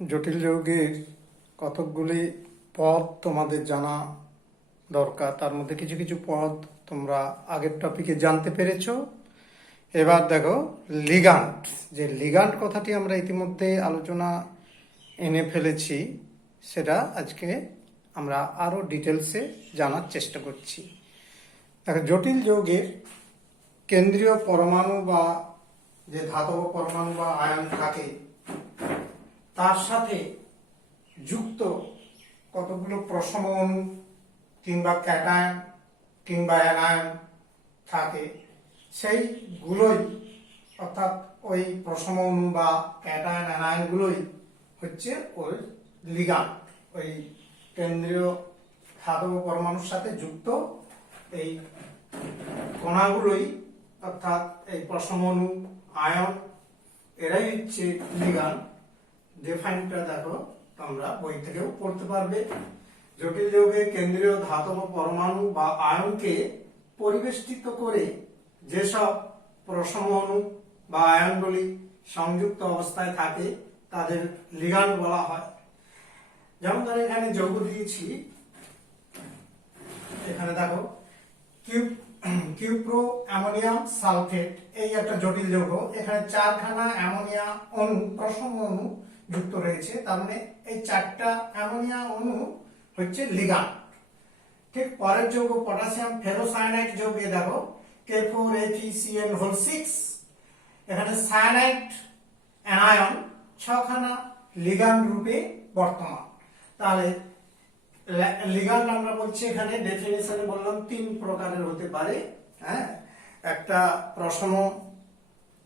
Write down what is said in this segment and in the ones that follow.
জটিল যৌগের কতকগুলি পদ তোমাদের জানা দরকার। তার মধ্যে কিছু কিছু পদ তোমরা আগের টপিকে জানতে পেরেছো। এবার দেখো লিগ্যান্ড, যে লিগ্যান্ড কথাটি আমরা ইতিমধ্যে আলোচনা এনে ফেলেছি, সেটা আজকে আমরা আরো ডিটেলসে জানার চেষ্টা করছি। দেখো জটিল যৌগের কেন্দ্রীয় পরমাণু বা যে ধাতব পরমাণু বা আয়ন থাকে তার সাথে যুক্ত কতগুলো প্রশম অণু কিংবা ক্যাটায়ন কিংবা অ্যানায়ন থাকে, সেইগুলোই অর্থাৎ ওই প্রশম অণু বা ক্যাটায়ন অ্যানায়নগুলোই হচ্ছে ওই লিগ্যান্ড। ওই কেন্দ্রীয় ধাতব পরমাণুর সাথে যুক্ত এই কণাগুলোই অর্থাৎ এই প্রশম অণু আয়ন, এরাই হচ্ছে লিগ্যান্ড। ডিফাইনটা দেখো, তোমরা বই থেকেও পড়তে পারবে। জটিল যৌগে কেন্দ্রীয় ধাতব পরমাণু বা আয়নকে পরিবেষ্টিত করে যেসব প্রশম অণু বা আয়নগুলি সংযুক্ত অবস্থায় থাকে তাদের লিগ্যান্ড বলা হয়। যেমন ধরো এখানে যৌগ দিয়েছি, এখানে দেখো কিউপ্রো অ্যামোনিয়াম সালফেট, এই একটা জটিল যৌগ। এখানে 4খানা অ্যামোনিয়া অণু, প্রশম অণু যুক্ত রয়েছে, তার মানে এই 4টা অ্যামোনিয়া অণু হচ্ছে লিগ্যান্ড। ঠিক পরের যৌগ পটাশিয়াম ফেরোসায়ানাইড যৌগে দেখো K4FeCN6, এখানে সায়ানাইড অ্যানায়ন 6খানা লিগ্যান্ড রূপে বর্তমান। তাহলে লিগ্যান্ড আমরা বলছি, এখানে ডেফিনিশনে বললাম 3 প্রকারের হতে পারে। হ্যাঁ, একটা প্রশম,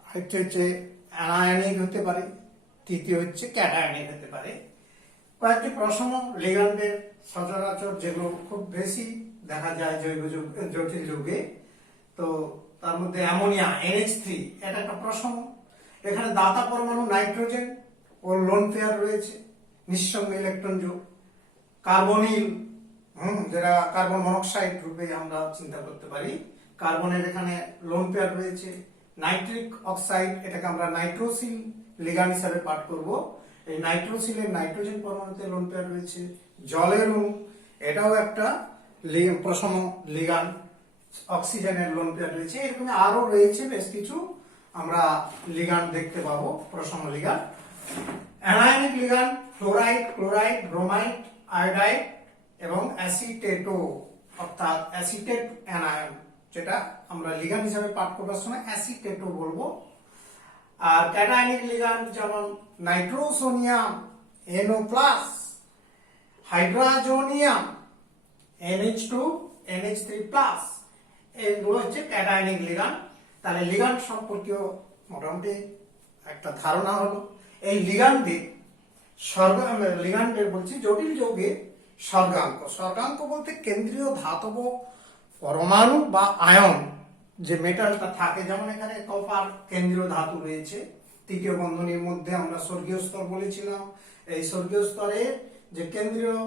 আরেকটা হচ্ছে অ্যানায়নিক হতে পারে, তৃতীয় হচ্ছে ক্যাটায়নিক হতে পারে। কয়েকটি প্রশম লিগ্যান্ডের সচরাচর যেগুলো খুব বেশি দেখা যায় জটিল যৌগে, তো তার মধ্যে অ্যামোনিয়া NH3 এটা একটা প্রশম। এখানে দাতা পরমাণু নাইট্রোজেন ও লোন পেয়ার রয়েছে, নিঃসঙ্গ ইলেকট্রন যোগ। কার্বনিল, যেটা কার্বন মনোক্সাইড রূপে আমরা চিন্তা করতে পারি, কার্বনের এখানে লোন পেয়ার রয়েছে। নাইট্রিক অক্সাইড, এটাকে আমরা নাইট্রোসিল লিগ্যান্ড হিসাবে পাঠ করব। এই নাইট্রোসিলের নাইট্রোজেন পরমাণুতে লোন পেয়ার রয়েছে। জলের অণু, এটাও একটা প্রশম লিগ্যান্ড, অক্সিজেনের লোন পেয়ার রয়েছে। এরকম আরো রয়েছে বেশ কিছু আমরা লিগ্যান্ড দেখতে পাবো, প্রশম ligand. Anionic ligand fluoride, chloride, bromide, iodide এবং অ্যাসিটেটো, অর্থাৎ অ্যাসিটেট অ্যানায়ন, যেটা আমরা লিগ্যান্ড হিসাবে পাঠ করবার সময় অ্যাসিটেটো বলবো। আর ক্যাটায়নিক লিগ্যান্ড যেমন নাইট্রোসোনিয়াম NO+, হাইড্রোজোনিয়াম NH2 NH3+, এগুলো হচ্ছে ক্যাটায়নিক লিগ্যান্ড। তাহলে লিগ্যান্ড সম্পর্কেও মোটামুটি একটা ধারণা হলো। এই লিগ্যান্ডের বলছি জটিল যৌগে স্বর্গাঙ্ক। স্বর্গাঙ্ক বলতে কেন্দ্রীয় ধাতব পরমাণু বা আয়ন যে মেটালটা থাকে, যেমন এখানে কপার কেন্দ্রীয় ধাতু রয়েছে, তৃতীয় বন্ধনীর মধ্যে আমরা স্বর্গীয় স্তর বলেছিলাম। এই স্বর্গীয় স্তরে যে কেন্দ্রীয়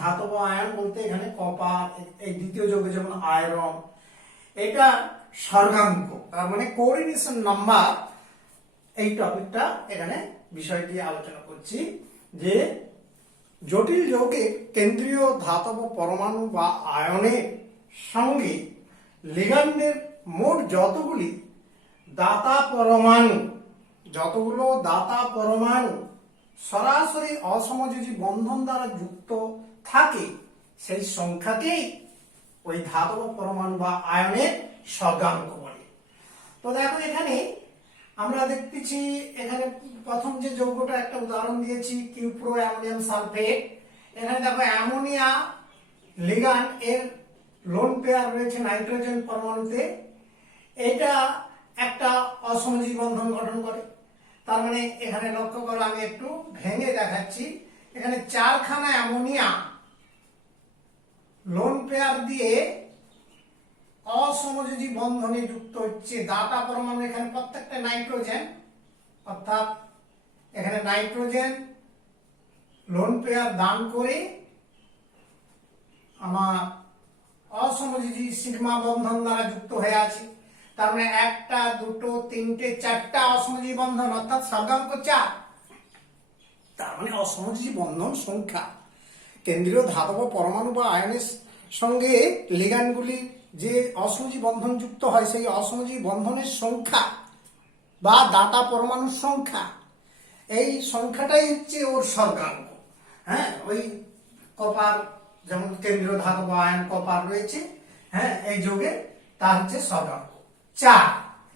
ধাতব আয়ন বলতে এখানে কপার, এই দ্বিতীয় যৌগে যেমন আয়রন, এটা স্বর্গাঙ্ক, তার মানে কোঅর্ডিনেশন নাম্বার। এই টপিকটা এখানে বিষয়টি আলোচনা করছি যে জটিল যৌগে কেন্দ্রীয় ধাতব পরমাণু বা আয়নের সঙ্গে লিগ্যান্ডের মোট যতগুলো দাতা পরমাণু সরাসরি অসমযোজী বন্ধন দ্বারা যুক্ত থাকে, সেই সংখ্যাকেই ওই ধাতব পরমাণু বা আয়নের স্বর্গাঙ্ক বলে। তো দেখো এখানে আমরা দেখতেছি, এখানে প্রথম যে যৌগটা একটা উদাহরণ দিয়েছি কিউপ্রো অ্যামোনিয়াম সালফেট। এখানে দেখো অ্যামোনিয়া লিগ্যান্ড, এর লোন পেয়ার রয়েছে নাইট্রোজেন পরমাণুতে, এটা একটা অসমযোজী বন্ধন গঠন করে। তার মানে এখানে লক্ষ্য করো, আমি একটু ভেঙে দেখাচ্ছি। এখানে 4খানা অ্যামোনিয়া লোন পেয়ার দিয়ে অসমযোজী বন্ধনে যুক্ত হচ্ছে। দাতা পরমাণু এখানে প্রত্যেকটা নাইট্রোজেন, অর্থাৎ এখানে নাইট্রোজেন লোন পেয়ার দান করে আমার অসমযোজী সিগমা বন্ধন দ্বারা যুক্ত হয়ে আছে। তার মানে একটা, দুটো, তিনটে, চারটা অসমযোজী বন্ধন, অর্থাৎ স্বর্গাঙ্ক 4। মানে অসমযোজী বন্ধন সংখ্যা। কেন্দ্রীয় ধাতব পরমাণু বা আয়নের সঙ্গে লিগ্যান্ডগুলি যে অসমযোজী বন্ধন যুক্ত হয়, সেই অসমযোজী বন্ধনের সংখ্যা বা দাতা পরমাণুর সংখ্যা, এই সংখ্যাটাই হচ্ছে ওর স্বর্গাঙ্ক। হ্যাঁ, ওই কপার, যেমন কেন্দ্রীয় ধাতব আয়ন কপার রয়েছে, হ্যাঁ, এই যৌগে তার হচ্ছে স্বর্গাঙ্ক 4।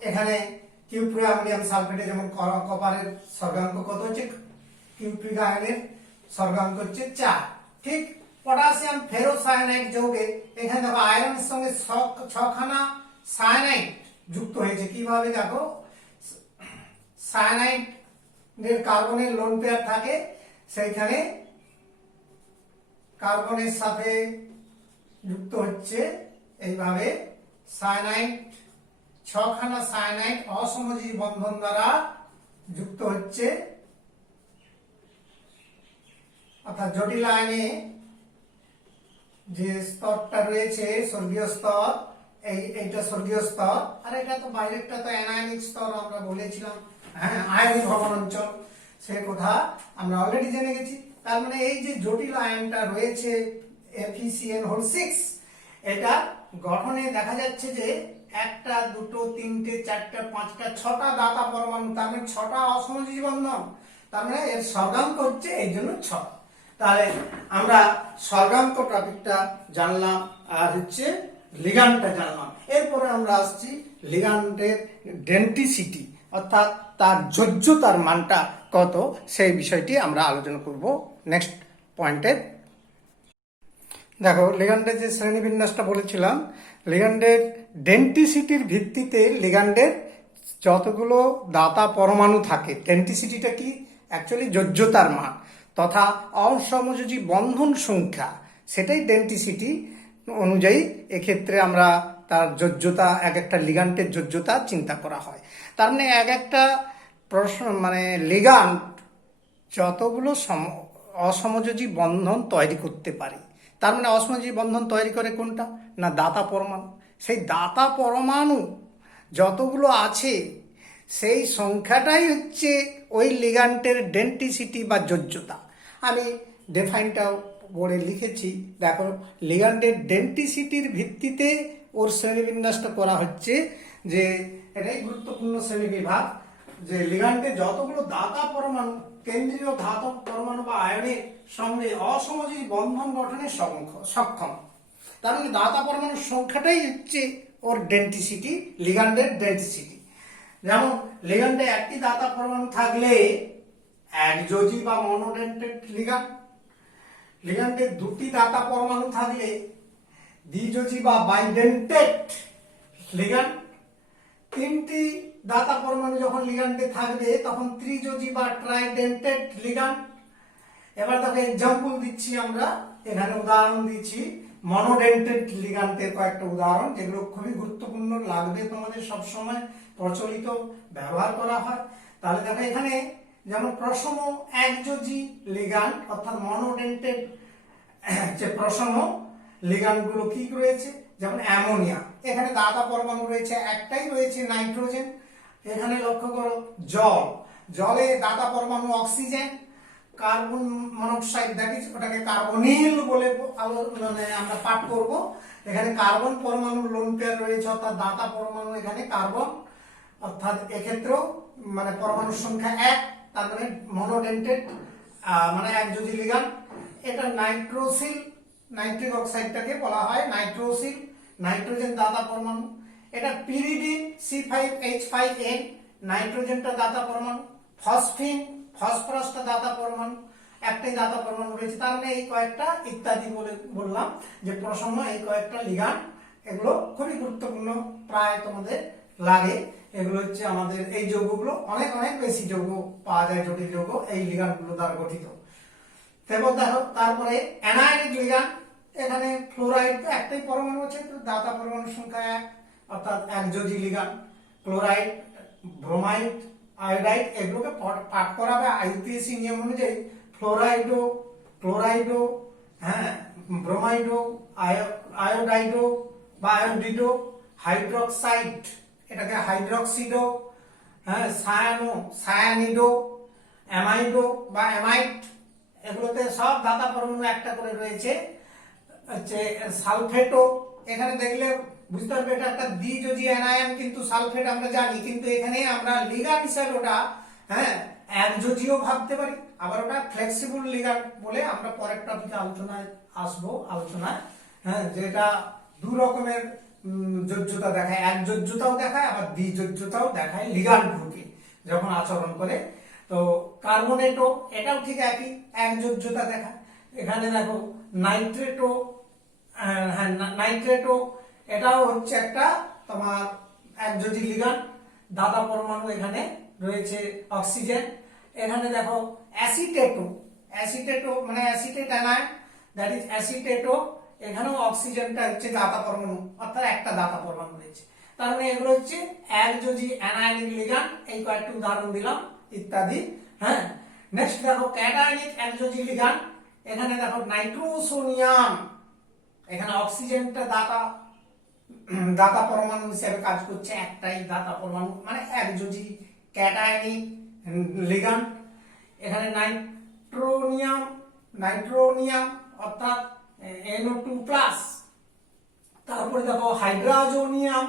এখানে কিউপ্রিক অ্যামোনিয়াম সালফেটে যেমন কপারের স্বর্গাঙ্ক কত হচ্ছে, কিউপ্রিক আয়নের স্বর্গাঙ্ক হচ্ছে 4। ঠিক পটাশিয়াম ফেরোসায়ানাইড যৌগে এখানে দেখো আয়রনের সঙ্গে 6খানা সায়ানাইড যুক্ত হয়েছে। কিভাবে দেখো, সায়ানাইডের কার্বনের লোন পেয়ার থাকে, সেইখানে কার্বনের সাথে যুক্ত হচ্ছে এইভাবে সায়ানাইড, 6খানা সায়ানাইড অসমযোজী বন্ধন দ্বারা যুক্ত হচ্ছে, অর্থাৎ জটিল আয়নে যে স্তরটা রয়েছে স্বর্গীয় স্তর, এইটা স্বর্গীয় স্তর, আর এটা তো বাইরেরটা তো অ্যানায়নিক স্তর আমরা বলেছিলাম, হ্যাঁ, আয়নিক ভবন অঞ্চল, সে কথা আমরা অলরেডি জেনে গেছি। তার মানে এই যে জটিল আয়নটা রয়েছে FeCN6, এটা গঠনে দেখা যাচ্ছে যে 1টা 2টো 3টে 4টা 5টা 6টা দাতা পরমাণু, তার মানে 6টা অসমযোজী বন্ধন, তার মানে এর স্বর্গাঙ্ক হচ্ছে এই জন্য 6। তাহলে আমরা স্বর্গাঙ্ক টপিকটা জানলাম, আর হচ্ছে লিগ্যান্ডটা জানলাম। এরপরে আমরা আসছি লিগ্যান্ডের ডেন্টিসিটি, অর্থাৎ তার যোজ্যতার মানটা কত, সেই বিষয়টি আমরা আলোচনা করব নেক্সট পয়েন্টে। দেখো, লিগ্যান্ডের যে শ্রেণীবিন্যাসটা বলেছিলাম, লিগ্যান্ডের ডেন্টিসিটির ভিত্তিতে লিগ্যান্ডের যতগুলো দাতা পরমাণু থাকে, ডেন্টিসিটিটা কি, অ্যাকচুয়ালি যোজ্যতার মান তথা অসমযোজী বন্ধন সংখ্যা, সেটাই ডেন্টিসিটি অনুযায়ী এক্ষেত্রে আমরা তার যোজ্যতা, এক একটা লিগ্যান্ডের যোজ্যতা চিন্তা করা হয়। তার মানে এক একটা মানে লিগ্যান্ড যতগুলো অসমযোজী বন্ধন তৈরি করতে পারে, তার মানে অসমযোজী বন্ধন তৈরি করে কোনটা না, দাতা পরমাণু। সেই দাতা পরমাণু যতগুলো আছে সেই সংখ্যাটাই হচ্ছে ওই লিগ্যান্ডের ডেন্টিসিটি বা যোজ্যতা। আমি ডেফাইনটাও বোর্ডে লিখেছি, দেখো, লিগ্যান্ডের ডেন্টিসিটির ভিত্তিতে ওর শ্রেণীবিন্যাসটা করা হচ্ছে, যে এটাই গুরুত্বপূর্ণ শ্রেণীবিভাগ, যে লিগ্যান্ডে যতগুলো দাতা পরমাণু কেন্দ্রীয় ধাতব পরমাণু বা আয়নের সঙ্গে অসমযোজী বন্ধন গঠনে সক্ষম, তার মানে দাতা পরমাণুর সংখ্যাটাই হচ্ছে ওর ডেন্টিসিটি, লিগ্যান্ডের ডেন্টিসিটি। যেমন লিগ্যান্ডে একটি দাতা পরমাণু থাকলে একযোজী বা মনোডেন্টেড লিগ্যান্ড, লিগ্যান্ডে দুটি দাতা পরমাণু থাকলে দ্বিযোজী বা বাইডেন্টেড লিগ্যান্ড, তিনটি দাতা পরমাণু যখন লিগ্যান্ডে থাকবে তখন ত্রিযোজী বা ট্রাইডেন্টেড লিগ্যান্ড। এবার দেখো এক্সাম্পল দিচ্ছি, আমরা এখানে উদাহরণ দিচ্ছি মনোডেন্টেড লিগ্যান্ডের কয়েকটা উদাহরণ, যেগুলো খুবই গুরুত্বপূর্ণ, লাগবে তোমাদের সবসময়, প্রচলিত ব্যবহার করা হয়। তাহলে দেখো এখানে যেমন প্রসম একযোজী লিগ্যান্ড, অর্থাৎ মনোডেন্টেড যে প্রসম লিগ্যান্ডগুলো কি রয়েছে, যেমন অ্যামোনিয়া, এখানে দাতা পরমাণু রয়েছে একটাই, রয়েছে নাইট্রোজেন। এখানে লক্ষ্য করো জল, জলে দাতা পরমাণু অক্সিজেন, কার্বন মনোক্সাইড, দেখিস ওটাকে কার্বনিল বলে মানে আমরা পাঠ করব। এখানে কার্বন পরমাণুর লোন পেয়ার রয়েছে, অর্থাৎ দাতা পরমাণু এখানে কার্বন, অর্থাৎ এক্ষেত্রেও মানে পরমাণুর সংখ্যা 1, তার মানে মনোডেন্টেড মানে একযোজী লিগ্যান্ড। এটা নাইট্রোসিল, নাইট্রিক অক্সাইডটাকে বলা হয় নাইট্রোসিল, নাইট্রোজেন দাতা পরমাণু। এটা পিরিডিন C5H5N, নাইট্রোজেনটা দাতা পরমাণু। ফসফিন, ফসফরাসটা দাতা পরমাণু, একটাই দাতা পরমাণু রয়েছে। তার মানে এই কয়েকটা ইত্যাদি বলে বললাম যে প্রসম এই কয়েকটা লিগ্যান্ড, এগুলো খুবই গুরুত্বপূর্ণ, প্রায় তোমাদের লাগে। এগুলো হচ্ছে আমাদের এই যৌগগুলো, অনেক অনেক বেশি যৌগ পাওয়া যায়, জটিল যৌগ এই লিগ্যান্ডগুলো দ্বারা গঠিত। তারপর দেখো, তারপরে অ্যানায়নিক লিগ্যান্ড, এখানে ফ্লোরাইড একটাই পরমাণু আছে, তো দাতা পরমাণুর সংখ্যা 1, অর্থাৎ একযোজী লিগ্যান্ড। ক্লোরাইড, ব্রোমাইড, আয়োডাইড, এগুলোকে পাঠ করাবে IUPAC নিয়ম অনুযায়ী। ফ্লোরাইডো, ক্লোরাইডো, হ্যাঁ, ব্রোমাইডো, আয়োডাইডো বা আয়োডিডো, হাইড্রোক্সাইড, এটাকে হাইড্রক্সিডো, হ্যাঁ, সায়ানো, সায়ানিডো, অ্যামাইডো বা অ্যামাইড, এগুলোতে সব দাতা পরমাণু একটা করে রয়েছে। হচ্ছে সালফেটও, এখানে দেখলে বুঝতে পারবে এটা একটা দ্বিযোজী অ্যানায়ন, কিন্তু সালফেট আমরা জানি, কিন্তু এখানে আমরা লিগ্যান্ড হিসাবে ওটা হ্যাঁ একযোজীয় ভাবতে পারি, আবার ওটা ফ্লেক্সিবল লিগ্যান্ড বলে আমরা পরের টপিকে আলোচনায় আসবো আলোচনায়। হ্যাঁ, যেটা দু রকমের যোজ্যতা দেখায়, এক যোজ্যতাও দেখায় আবার দ্বিযোজ্যতাও দেখায় লিগ্যান্ড রূপে যখন আচরণ করে। তো কার্বনেটও এটাও ঠিক একই, এক যোজ্যতা দেখায়। এখানে দেখো নাইট্রেটও, হ্যাঁ নাইট্রেটও এটাও হচ্ছে একটা তোমার একযোজী লিগ্যান্ড, দাতা পরমাণু এখানে রয়েছে অক্সিজেন। এখানে দেখো অ্যাসিটেটও, অ্যাসিটেটও মানে অ্যাসিটেট অ্যানায়ন, দ্যাট ইজ অ্যাসিটেটও, এখানেও অক্সিজেনটা হচ্ছে দাতা পরমাণু, অর্থাৎ একটা দাতা পরমাণু রয়েছে। তার মানে এগুলো হচ্ছে একযোজী অ্যানায়নিক লিগ্যান্ড, এই কয়েকটি উদাহরণ দিলাম ইত্যাদি। হ্যাঁ, নেক্সট দেখো ক্যাটায়নিক একযোজী লিগ্যান্ড। এখানে দেখো নাইট্রোসোনিয়াম, এখানে অক্সিজেনটা দাতা পরমাণু হিসেবে কাজ করছে, একটাই দাতা পরমাণু মানে একযোজী ক্যাটায়নিক লিগ্যান্ড। এখানে নাইট্রোনিয়াম অর্থাৎ NO2+। তারপরে দেখো হাইড্রোজোনিয়াম,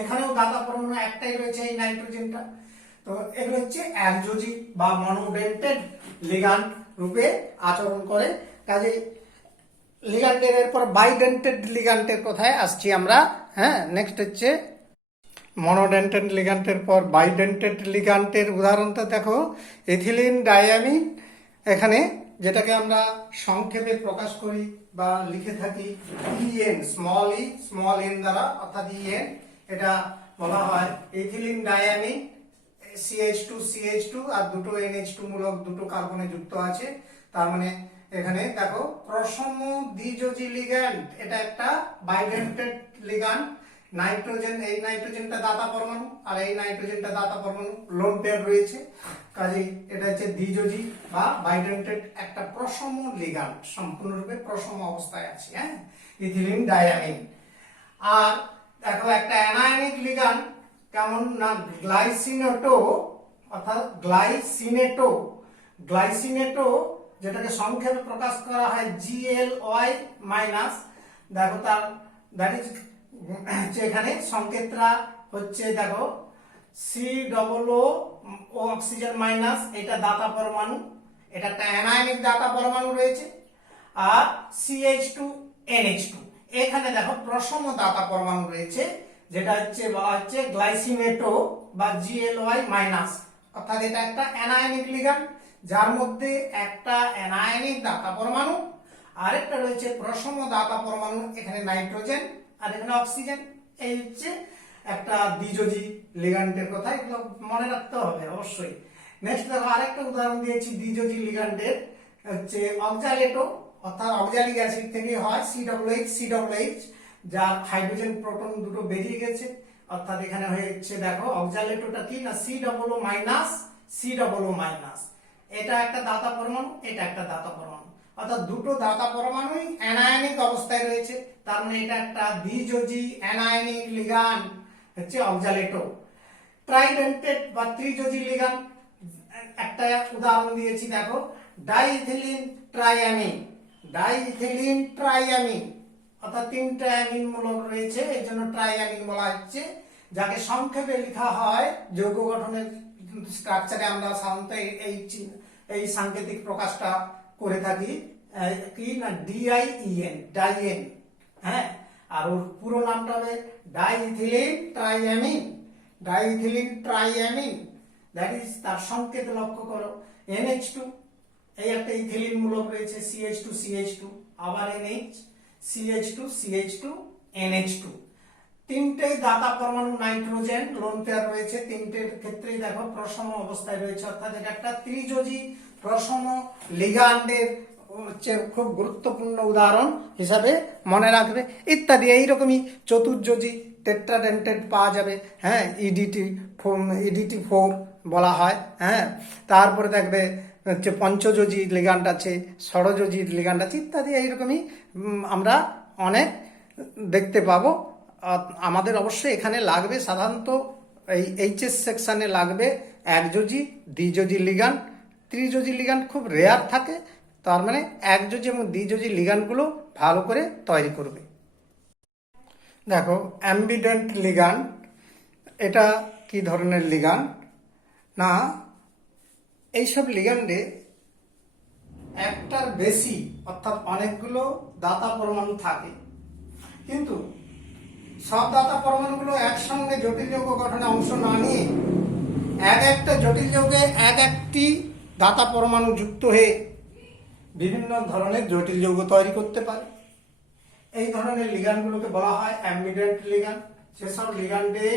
এখানেও দাতা পরমাণু একটাই রয়েছে, এই নাইট্রোজেনটা। তো এগুলো হচ্ছে একযোজী বা মনোডেন্টেড লিগ্যান্ড রূপে আচরণ করে। কাজেই লিগ্যান্ডের এরপর বাইডেন্টেড লিগ্যান্ডের কথায় আসছি আমরা। হ্যাঁ, নেক্সট হচ্ছে মনোডেন্টেড লিগ্যান্ডের পর বাইডেন্টেড লিগ্যান্ডের উদাহরণটা দেখো ইথিলিন ডায়ামিন, এখানে যেটাকে আমরা সংক্ষেপে প্রকাশ করি বা লিখে থাকি EN, স্মল এন দ্বারা, অর্থাৎ EN, এটা বলা হয় ইথিলিন ডায়ামিন। CH2 আর দুটো NH2 মূলক দুটো কার্বনে যুক্ত আছে, তার মানে এখানে দেখো প্রসম দ্বিযোজী লিগ্যান্ড, এটা একটা বাইডেন্টেড লিগ্যান্ড। নাইট্রোজেন, এই নাইট্রোজেনটা দাতা পরমাণু আর এই নাইট্রোজেনটা দাতা পরমাণু, লোন পেয়ার রয়েছে, কাজেই এটা হচ্ছে দ্বিযোজী বা বাইডেন্টেড একটা প্রসম লিগ্যান্ড, সম্পূর্ণরূপে প্রসম অবস্থায় আছে। হ্যাঁ, ইথিলিন ডায়ামিন। আর দেখো একটা অ্যানায়নিক লিগ্যান্ড কেমন না, গ্লাইসিনেটো, অর্থাৎ গ্লাইসিনেটো যেটাকে সংক্ষেপে প্রকাশ করা হয় GLY-। দেখো তার দ্যাট ইজ এখানে সংকেতটা হচ্ছে দেখো COO অক্সিজেন মাইনাস, এটা দাতা পরমাণু, এটা একটা অ্যানায়নিক দাতা পরমাণু রয়েছে। আর CH2NH2, এখানে দেখো প্রসম দাতা পরমাণু রয়েছে, যেটা হচ্ছে বলা হচ্ছে গ্লাইসিনেটো বা GLY-। অর্থাৎ এটা একটা অ্যানায়নিক লিগ্যান্ড যার মধ্যে একটা অ্যানায়নিক দাতা পরমাণু আর একটা রয়েছে প্রসম দাতা পরমাণু, এখানে নাইট্রোজেন আর এখানে অক্সিজেন। এই হচ্ছে একটা দ্বিযোজী লিগ্যান্ডের কথা, এগুলো মনে রাখতে হবে অবশ্যই। নেক্সট দেখো আরেকটা উদাহরণ দিয়েছি দ্বিযোজী লিগ্যান্ডের, হচ্ছে অক্সালেটো, অর্থাৎ অক্সালিক অ্যাসিড থেকে হয় COOH, যার হাইড্রোজেন প্রোটন দুটো বেরিয়ে গেছে, অর্থাৎ এখানে হয়েছে দেখো অক্সালেটোটা কি না COO-, এটা একটা দাতা পরমাণু, এটা একটা দাতা পরমাণু, অর্থাৎ দুটো দাতা পরমাণুই অ্যানায়নিক অবস্থায় রয়েছে, তার মানে এটা একটা দ্বিযোজী অ্যানায়নিক লিগ্যান্ড হচ্ছে অক্সালেটো। ট্রাইডেন্টেড বা ত্রিযোজী লিগ্যান্ড একটা উদাহরণ দিয়েছি দেখো ডাইইথিলিন ট্রাইঅ্যামিন, অর্থাৎ তিনটা অ্যামিন মূলক রয়েছে, এই জন্য ট্রাইঅ্যামিন বলা হচ্ছে, যাকে সংক্ষেপে লেখা হয় যৌগ গঠনের স্ট্রাকচারে আমরা সাধারণত এই সাংকেতিক প্রকাশটা করে থাকি কি না ডাইএন। হ্যাঁ, আর ওর পুরো নামটা হবে ডাইইথিলিন ট্রাইঅ্যামিন, দ্যাট ইজ তার সংকেত লক্ষ্য করো NH2, এই একটা ইথিলিন মূলক রয়েছে CH2 আবার NH, CH2 NH2, তিনটেই দাতা পরমাণু নাইট্রোজেন লোন পেয়ার রয়েছে, তিনটের ক্ষেত্রেই দেখো প্রসম অবস্থায় রয়েছে, অর্থাৎ এটা একটা ত্রিযোজী প্রসম লিগ্যান্ডের হচ্ছে খুব গুরুত্বপূর্ণ উদাহরণ হিসাবে মনে রাখবে ইত্যাদি। এইরকমই চতুর্যোজী টেট্রাডেন্টেড পাওয়া যাবে। হ্যাঁ, EDT4 বলা হয়। হ্যাঁ, তারপরে দেখবে হচ্ছে পঞ্চযোজী লিগ্যান্ড আছে, ষড়যোজী লিগ্যান্ড আছে ইত্যাদি, এইরকমই আমরা অনেক দেখতে পাবো। আমাদের অবশ্যই এখানে লাগবে সাধারণত এই HS সেকশনে লাগবে একযোজী দ্বিযোজী লিগ্যান্ড, ত্রিযোজী লিগ্যান্ড খুব রেয়ার থাকে, তার মানে একযোজী এবং দ্বিযোজী লিগ্যান্ডগুলো ভালো করে তৈরি করবে। দেখো অ্যাম্বিডেন্ট লিগ্যান্ড, এটা কি ধরনের লিগ্যান্ড না, এইসব লিগ্যান্ডে একটার বেশি অর্থাৎ অনেকগুলো দাতা পরমাণু থাকে, কিন্তু সব দাতা পরমাণুগুলো একসঙ্গে জটিল যৌগ গঠনে অংশ না নিয়ে এক একটা জটিল যৌগে এক একটি দাতা পরমাণু যুক্ত হয়ে বিভিন্ন ধরনের জটিল যৌগ তৈরি করতে পারে। এই ধরনের লিগ্যান্ডগুলোকে বলা হয় অ্যাম্বিডেন্ট লিগ্যান্ড। সেসব লিগ্যান্ডে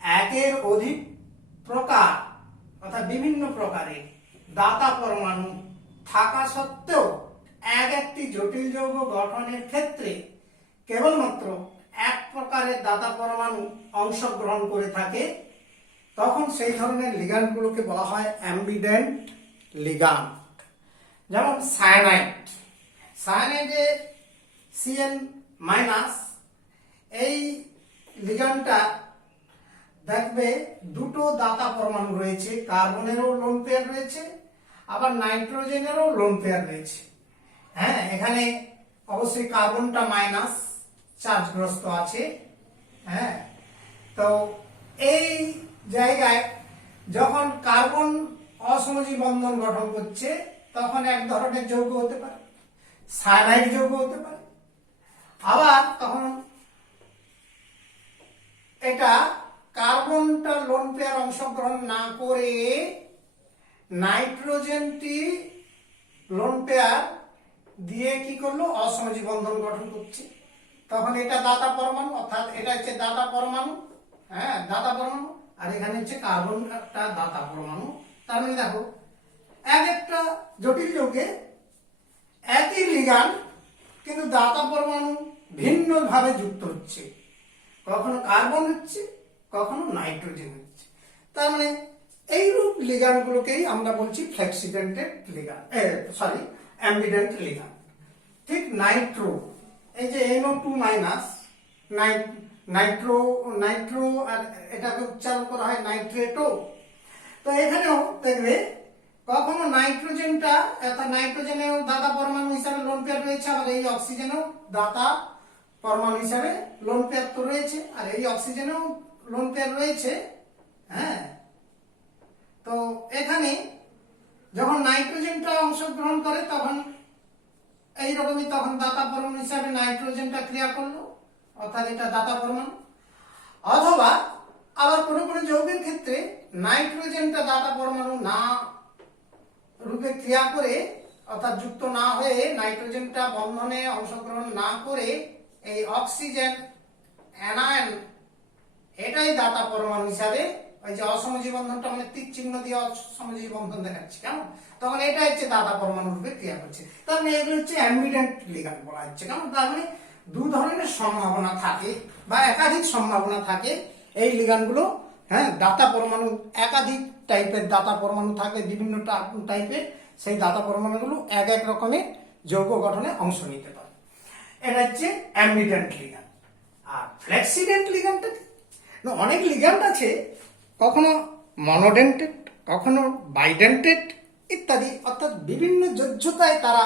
একের অধিক প্রকার অর্থাৎ বিভিন্ন প্রকারের দাতা পরমাণু থাকা সত্ত্বেও এক একটি জটিল যৌগ গঠনের ক্ষেত্রে কেবলমাত্র এক প্রকারের দাতা পরমাণু অংশগ্রহণ করে থাকে, তখন সেই ধরনের লিগ্যান্ডগুলোকে বলা হয় অ্যাম্বিডেন্ট লিগ্যান্ড। যেমন সায়ানাইডে Cn মাইনাস, এই লিগ্যান্ডটা দেখবে দুটো দাতা পরমাণু রয়েছে, কার্বনেরও লোন পেয়ার রয়েছে, আবার নাইট্রোজেনেরও লোন পেয়ার রয়েছে। হ্যাঁ, এখানে অবশ্যই কার্বনটা মাইনাস চার্জগ্রস্ত আছে। হ্যাঁ, তো এই জায়গায় যখন কার্বন অসমযোজী বন্ধন গঠন করছে তখন এক ধরনের যৌগ হতে পারে, সায়ানাইড যৌগ হতে পারে। আবার তখন এটা কার্বনটা লোন পেয়ার অংশগ্রহণ না করে নাইট্রোজেনটি লোন পেয়ার দিয়ে কি করলো, অসমযোজী বন্ধন গঠন করছে, তখন এটা দাতা পরমাণু, অর্থাৎ এটা হচ্ছে দাতা পরমাণু। হ্যাঁ, দাতা পরমাণু, আর এখানে হচ্ছে কার্বন একটা দাতা পরমাণু। তার মানে দেখো এক একটা জটিল যৌগে একই লিগ্যান্ড কিন্তু দাতা পরমাণু ভিন্ন ভাবে যুক্ত হচ্ছে, কখনো কার্বন হচ্ছে, কখনো নাইট্রোজেন হচ্ছে। তার মানে এইরূপ লিগ্যান্ডগুলোকেই আমরা বলছি ফ্লেক্সিডেন্টেড লিগ্যান্ড, অ্যাম্বিডেন্ট লিগ্যান্ড। ঠিক নাইট্রো, এই যে NO2 মাইনাস, নাইট্রো আর এটাকে উচ্চারণ করা হয় নাইট্রেটো। তো এখানেও দেখবে কখনো নাইট্রোজেনটা, অর্থাৎ নাইট্রোজেনেও দাতা পরমাণু হিসাবে লোন পেয়ার রয়েছে, আবার এই অক্সিজেনেও দাতা পরমাণু হিসাবে লোন পেয়ার তো রয়েছে, আর এই অক্সিজেনেও লোন পেয়ার রয়েছে। হ্যাঁ, তো এখানে যখন নাইট্রোজেনটা অংশগ্রহণ করে তখন এইরকমই তখন দাতা পরমাণু হিসাবে নাইট্রোজেনটা ক্রিয়া করলো, অর্থাৎ এটা দাতা পরমাণু। অথবা আবার কোনো কোনো যৌগের ক্ষেত্রে নাইট্রোজেনটা দাতা পরমাণু না রূপে ক্রিয়া করে, অর্থাৎ যুক্ত না হয়ে নাইট্রোজেনটা বন্ধনে অংশগ্রহণ না করে এই অক্সিজেন অ্যানায়ন এটাই দাতা পরমাণু হিসাবে, ওই যে অসমযোজী বন্ধনটা মানে তীর চিহ্ন দিয়ে অসমযোজী বন্ধন দেখাচ্ছে, কেমন, তখন এটা হচ্ছে দাতা পরমাণু রূপে ক্রিয়া করছে। তার মানে এগুলো হচ্ছে অ্যাম্বিডেন্ট লিগ্যান্ড বলা হচ্ছে, কেমন। তার মানে দু ধরনের সম্ভাবনা থাকে বা একাধিক সম্ভাবনা থাকে এই লিগ্যান্ডগুলো। হ্যাঁ, দাতা পরমাণু একাধিক টাইপের দাতা পরমাণু থাকে, বিভিন্ন টাইপের, সেই দাতা পরমাণুগুলো এক এক রকমের যৌগ গঠনে অংশ নিতে পারে। এটা হচ্ছে অ্যাম্বিডেন্ট লিগ্যান্ড। আর ফ্লেক্সিডেন্ট লিগ্যান্ডটা অনেক লিগ্যান্ড আছে, কখনো মনোডেন্টেড, কখনো বাইডেন্টেড ইত্যাদি, অর্থাৎ বিভিন্ন যোজ্যতায় তারা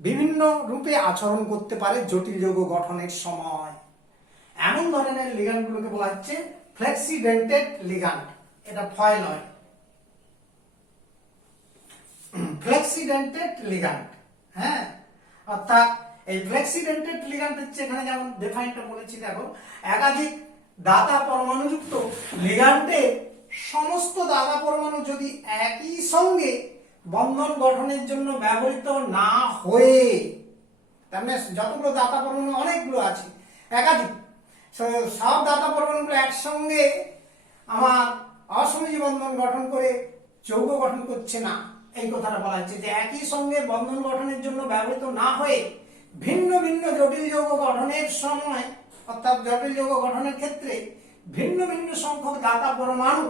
বিভিন্ন রূপে আচরণ করতে পারে জটিল যৌগ গঠনের সময়। এমন ধরনের লিগ্যান্ডগুলোকে বলা হচ্ছে ফ্লেক্সিডেন্টেড লিগ্যান্ড। এটা ফয় নয়, ফ্লেক্সিডেন্টেড লিগ্যান্ড। হ্যাঁ, অর্থাৎ এই ফ্লেক্সিডেন্টেড লিগ্যান্ড হচ্ছে, এখানে যেমন ডিফাইনটা বলেছি, দেখো একাধিক দাতা পরমাণুযুক্ত লিগ্যান্ডে সমস্ত দাতা পরমাণু যদি একই সঙ্গে বন্ধন গঠনের জন্য ব্যবহৃত না হয়ে, তার মানে যতগুলো দাতা পরমাণু অনেকগুলো আছে একাধিক, সব দাতা পরমাণুগুলো একসঙ্গে আমার অসমযোজী বন্ধন গঠন করে যৌগ গঠন করছে না, এই কথাটা বলা হচ্ছে যে একই সঙ্গে বন্ধন গঠনের জন্য ব্যবহৃত না হয়ে ভিন্ন ভিন্ন জটিল যৌগ গঠনের সময়, অর্থাৎ জটিল যৌগ গঠনের ক্ষেত্রে ভিন্ন ভিন্ন সংখ্যক দাতা পরমাণু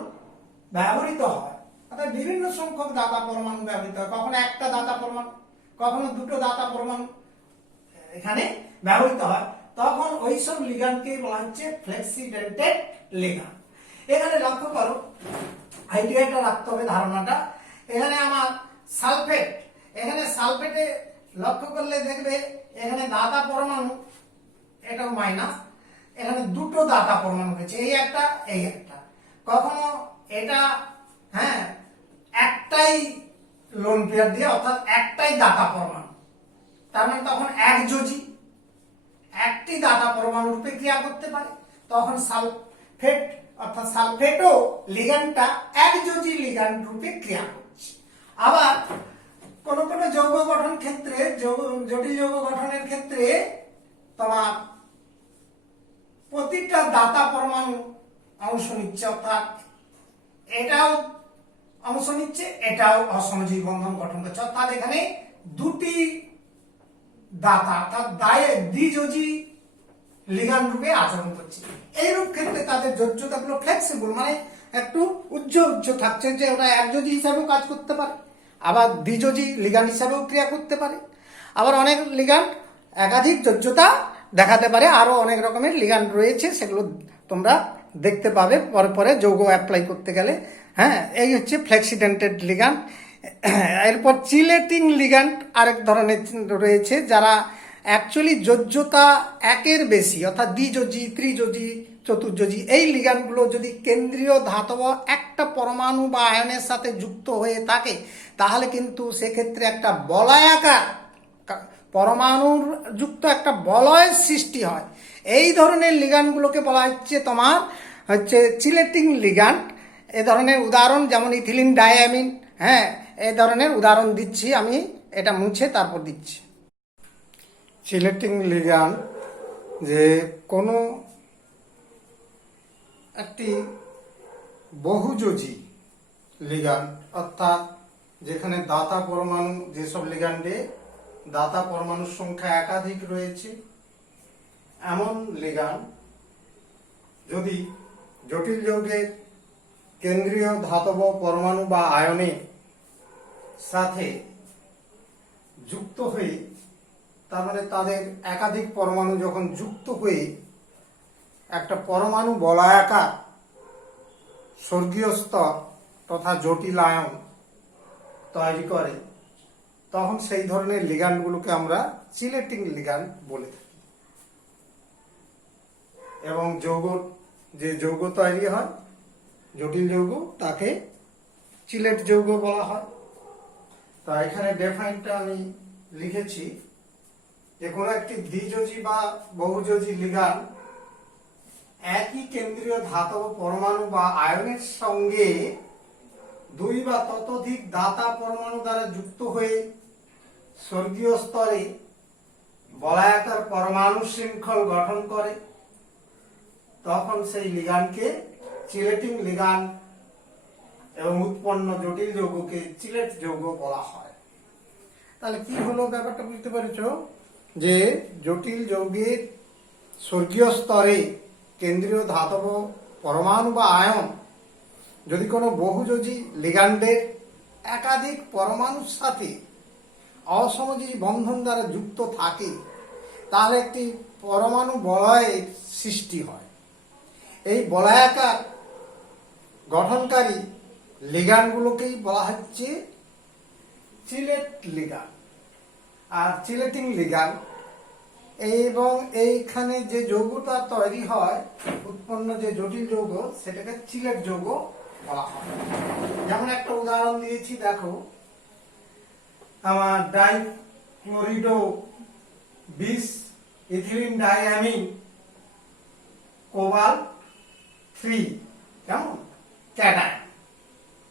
ব্যবহৃত হয়, অর্থাৎ বিভিন্ন সংখ্যক দাতা পরমাণু ব্যবহৃত হয়, কখনো একটা দাতা পরমাণু, কখনো দুটো দাতা পরমাণু এখানে ব্যবহৃত হয়, তখন ওইসব লিগ্যান্ডকে বলা হচ্ছে ফ্লেক্সিডেন্টেড লিগ্যান্ড। এখানে লক্ষ্য করো, আইডিয়াটা রাখতে হবে ধারণাটা, এখানে আমার সালফেট, এখানে সালফেটে লক্ষ্য করলে দেখবে এখানে দাতা পরমাণু, এটাও মাইনাস, এখানে দুটো দাতা পরমাণু রয়েছে, এই একটা এই একটা। কখনো এটা হ্যাঁ একটাই লোন পেয়ার দিয়ে, অর্থাৎ একটাই দাতা পরমাণু, তার মানে তখন একযোজী, একটি দাতা পরমাণু রূপে ক্রিয়া করতে পারে, তখন সালফেট অর্থাৎ সালফেটও লিগ্যান্ডটা একযোজী লিগ্যান্ড রূপে ক্রিয়া করছে। আবার কোন কোন যৌগ গঠন ক্ষেত্রে, জটিল যৌগ গঠনের ক্ষেত্রে তোমার প্রতিটা দাতা পরমাণু অংশ নিচ্ছে, অর্থাৎ এটাও অংশ নিচ্ছে, এটাও অসমযোজী বন্ধন গঠন করছে, অর্থাৎ এখানে দুটি দাতা অর্থাৎ দ্বিযোজী লিগ্যান্ড রূপে আচরণ করছে। এইরূপ ক্ষেত্রে তাদের যোজ্যতাগুলো ফ্লেক্সিবল, মানে একটু উজ্জ্ব থাকছে, যে ওটা একযোজী হিসাবেও কাজ করতে পারে, আবার দ্বিযোজী লিগ্যান্ড হিসাবেও ক্রিয়া করতে পারে। আবার অনেক লিগ্যান্ড একাধিক যোজ্যতা দেখাতে পারে, আরো অনেক রকমের লিগ্যান্ড রয়েছে, সেগুলো তোমরা দেখতে পাবে পরে পরে যৌগ অ্যাপ্লাই করতে গেলে। হ্যাঁ, এই হচ্ছে ফ্লেক্সিডেন্টেড লিগ্যান্ড। এরপর চিলেটিং লিগ্যান্ড আরেক ধরনের রয়েছে, যারা অ্যাকচুয়ালি যোজ্যতা একের বেশি, অর্থাৎ দ্বিযোজী, ত্রিযোজী, চতুর্যোজী, এই লিগ্যান্ডগুলো যদি কেন্দ্রীয় ধাতব একটা পরমাণু বা আয়নের সাথে যুক্ত হয়ে থাকে, তাহলে কিন্তু সেক্ষেত্রে একটা বলয়াকার পরমাণুর যুক্ত একটা বলয়ের সৃষ্টি হয়। এই ধরনের লিগ্যান্ডগুলোকে বলা হচ্ছে চিলেটিং লিগ্যান্ড। এ ধরনের উদাহরণ যেমন ইথিলিন ডাইঅ্যামিন, হ্যাঁ, এই ধরনের উদাহরণ দিচ্ছি আমি, এটা মুছে তারপর দিচ্ছি। চিলেটিং লিগ্যান্ড যে কোনো একটি বহুযোজী লিগ্যান্ড, অর্থাৎ যেখানে দাতা পরমাণু, যেসব লিগ্যান্ডে দাতা পরমাণুর সংখ্যা একাধিক রয়েছে, এমন লিগ্যান্ড যদি জটিল যৌগের কেন্দ্রীয় ধাতব পরমাণু বা আয়নের সাথে যুক্ত হয়ে, তার মানে তাদের একাধিক পরমাণু যখন যুক্ত হয়ে একটা পরমাণু বলয়াকার স্বর্গীয় স্তর তথা জটিল আয়ন তৈরি করে, তখন সেই ধরনের লিগ্যান্ডগুলোকে আমরা চিলেটিং লিগ্যান্ড বলে থাকি। এবং যে যৌগ তৈরি হয় জটিল যৌগ, তাকে চিলেট যৌগ বলা হয়। তা এখানে ডেফাইনটা আমি লিখেছি যে কোনো একটি দ্বিযোজী বা বহুযোজী লিগ্যান্ড একই কেন্দ্রীয় ধাতব পরমাণু বা আয়নের সঙ্গে দুই বা ততোধিক দাতা পরমাণু দ্বারা যুক্ত হয়ে স্বর্গীয় স্তরে বলয়াকার পরমাণু শৃঙ্খল গঠন করে, তখন সেই লিগ্যান্ডকে চিলেটিং লিগ্যান্ড এবং উৎপন্ন জটিল যৌগকে চিলেট যৌগ বলা হয়। তাহলে কি হলো ব্যাপারটা বুঝতে পেরেছ, যে জটিল যৌগের স্বর্গীয় স্তরে কেন্দ্রীয় ধাতব পরমাণু বা আয়ন যদি কোনো বহুযোজী লিগ্যান্ডের একাধিক পরমাণুর সাথে অসমযোজী বন্ধন দ্বারা যুক্ত থাকে, তাহলে একটি পরমাণু বলয়ের সৃষ্টি হয়। এই বলয়াকার গঠনকারী লিগ্যান্ডগুলোকেই বলা হচ্ছে চিলেট লিগ্যান্ড আর চিলেটিং লিগ্যান্ড। এবং এইখানে যে যৌগটা তৈরি হয়, উৎপন্ন যে জটিল যৌগ, সেটাকে চিলেট যৌগ বলা হয়। যেমন একটা উদাহরণ দিয়েছি, দেখো আমার ডাইক্লোরিডো 20 ইথিলিন ডাইঅ্যামিন কোবাল্ট 3, কেমন ক্যাটায়ন,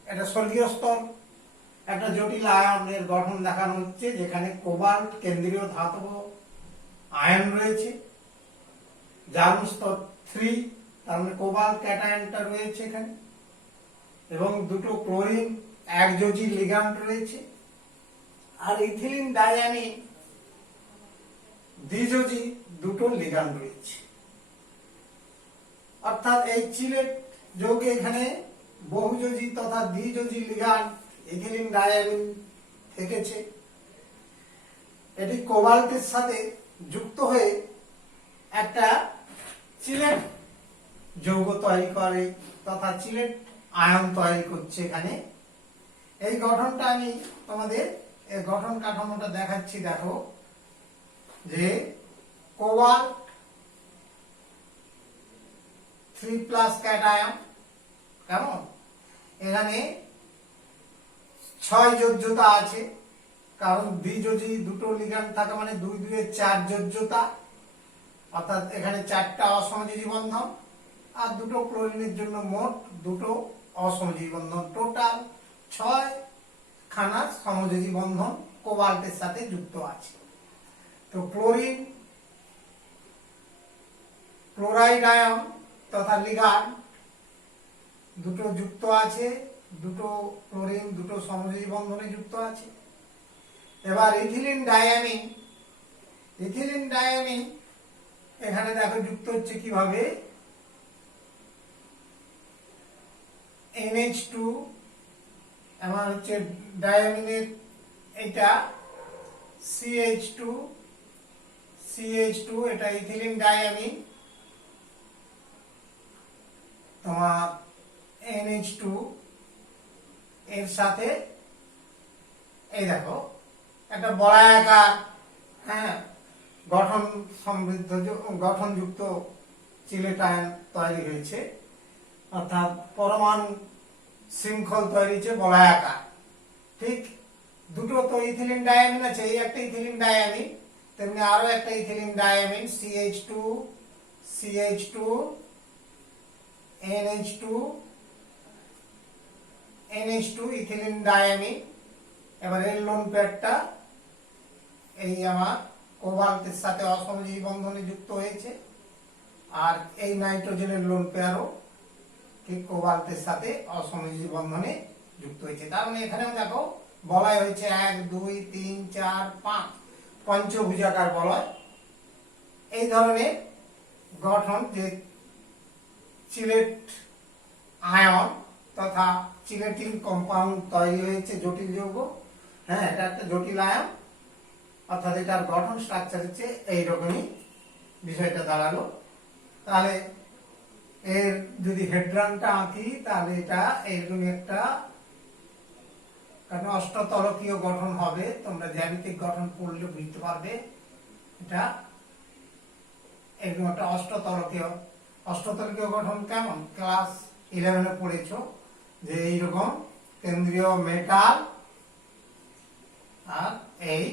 এটা স্বর্গীয় স্তর একটা জটিল আয়নের গঠন দেখানো হচ্ছে, যেখানে কোবাল্ট কেন্দ্রীয় ধাতব আয়ন রয়েছে, জার্ম স্তর 3, তার মানে কোবাল্ট ক্যাটায়নটা রয়েছে এখানে, এবং দুটো ক্লোরিন একযোজী লিগ্যান্ড রয়েছে, আর ইথিলিন ডাইঅ্যামিন দ্বিযোজী দুটো লিগ্যান্ড রয়েছে। অর্থাৎ এই চিলেট যৌগে এখানে বহুযোজী তথা দ্বিযোজী লিগ্যান্ড ইথিলিন ডাইঅ্যামিন থেকেছে, এটি কোবাল্টের সাথে যুক্ত হয়ে একটা চিলেট যৌগ তৈরি করে তথা চিলেট আয়ন তৈরি করছে এখানে। এই গঠনটা আমি তোমাদের এই গঠন কাঠামোটা দেখাচ্ছি। দেখো যে কোবাল্ট 3+ ক্যাটায়ন, কেমন, এখানে 6 যোজ্যতা আছে, কারণ দ্বিযোজী দুটো লিগ্যান্ড থাকা মানে 2 2 4 যোজ্যতা, অর্থাৎ এখানে 4টা অসমযোজী বন্ধন আর দুটো ক্লোরিনের জন্য মোট 2টো অসমযোজী বন্ধন, টোটাল 6 খানা সমযোজী বন্ধন কোবাল্টের সাথে যুক্ত আছে। তো ক্লোরিন, ক্লোরাইড আয়ন তথা লিগ্যান্ড দুটো যুক্ত আছে, দুটো ক্লোরিন দুটো সমযোজী বন্ধনে যুক্ত আছে। এবার ইথিলিন ডায়ামিন, ইথিলিন ডায়ামিন এখানে দেখো যুক্ত হচ্ছে কিভাবে, NH2 এবার হচ্ছে ডায়ামিনের এটা CH2 এটা ইথিলিন ডায়ামিন, তোমার NH2 এর সাথে এই দেখো একটা বলয়াকার, হ্যাঁ, গঠন সমৃদ্ধ গঠনযুক্ত চিলেট আয়ন তৈরি হয়েছে, অর্থাৎ পরমাণু শৃঙ্খল তৈরি হয়েছে বলয়াকার। ঠিক দুটো তো ইথিলিন ডায়ামিন আছে, এই একটা ইথিলিন ডায়ামিন, তেমনি আরো একটা ethylene diamine CH2 NH2 ethylene diamine. এবার এর লোন পেয়ারটা এই আমার কোবাল্টের সাথে অসমযোজী বন্ধনে যুক্ত হয়েছে, আর এই নাইট্রোজেনের লোন পেয়ারও ঠিক কোবাল্টের সাথে অসমযোজী বন্ধনে যুক্ত হয়েছে। তার মানে এখানেও দেখো বলয় হয়েছে 1 2 3 4 5 পঞ্চভুজাকার বলয়। এই ধরনের গঠন যে চিলেট আয়ন তথা চিলেটিং কম্পাউন্ড তৈরি হয়েছে, জটিল যৌগ, হ্যাঁ, এটা একটা জটিল আয়ন, অর্থাৎ এটার গঠন স্ট্রাকচার হচ্ছে এইরকমই বিষয়টা দাঁড়ালো। তাহলে এর যদি হেড্রানটা আঁকি তাহলে এটা এরকম একটা, কারণ অষ্টতলকীয় গঠন হবে, তোমরা জ্যামিতিক গঠন পড়লে বুঝতে পারবে। এটা এরকম একটা অষ্টতলকীয় গঠন কেমন, ক্লাস 11-এ পড়েছো যে এইরকম কেন্দ্রীয় মেটাল, আর এই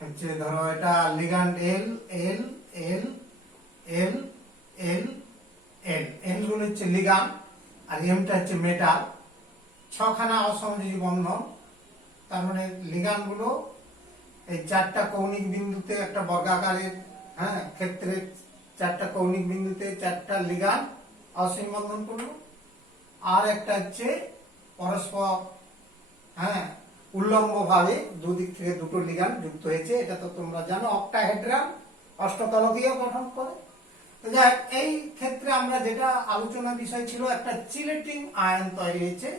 হচ্ছে ধরো এটা লিগ্যান্ড এল এল এল এল এল এল, এল গুলো হচ্ছে লিগ্যান্ড আর এমটা হচ্ছে মেটাল, 6 খানা অসমযোজী বন্ধন। তার মানে লিগ্যান্ড গুলো এই 4টা কৌণিক বিন্দুতে একটা বর্গাকারের, হ্যাঁ, ক্ষেত্রে 4টা কৌণিক বিন্দুতে 4টা লিগ্যান্ড অসীম বন্ধন করলো, আর একটা হচ্ছে পরস্পর, হ্যাঁ, উল্লম্ব ভাবে দুদিক থেকে দুটো লিগ্যান্ড যুক্ত হয়েছে। এটা তো তোমরা জানো অক্টাহেড্রান, অষ্টতলকীয় গঠন করে। তো যাই এই ক্ষেত্রে আমরা যেটা আলোচনা বিষয় ছিল, একটা চিলেটিং আয়ন তৈরি হয়েছে,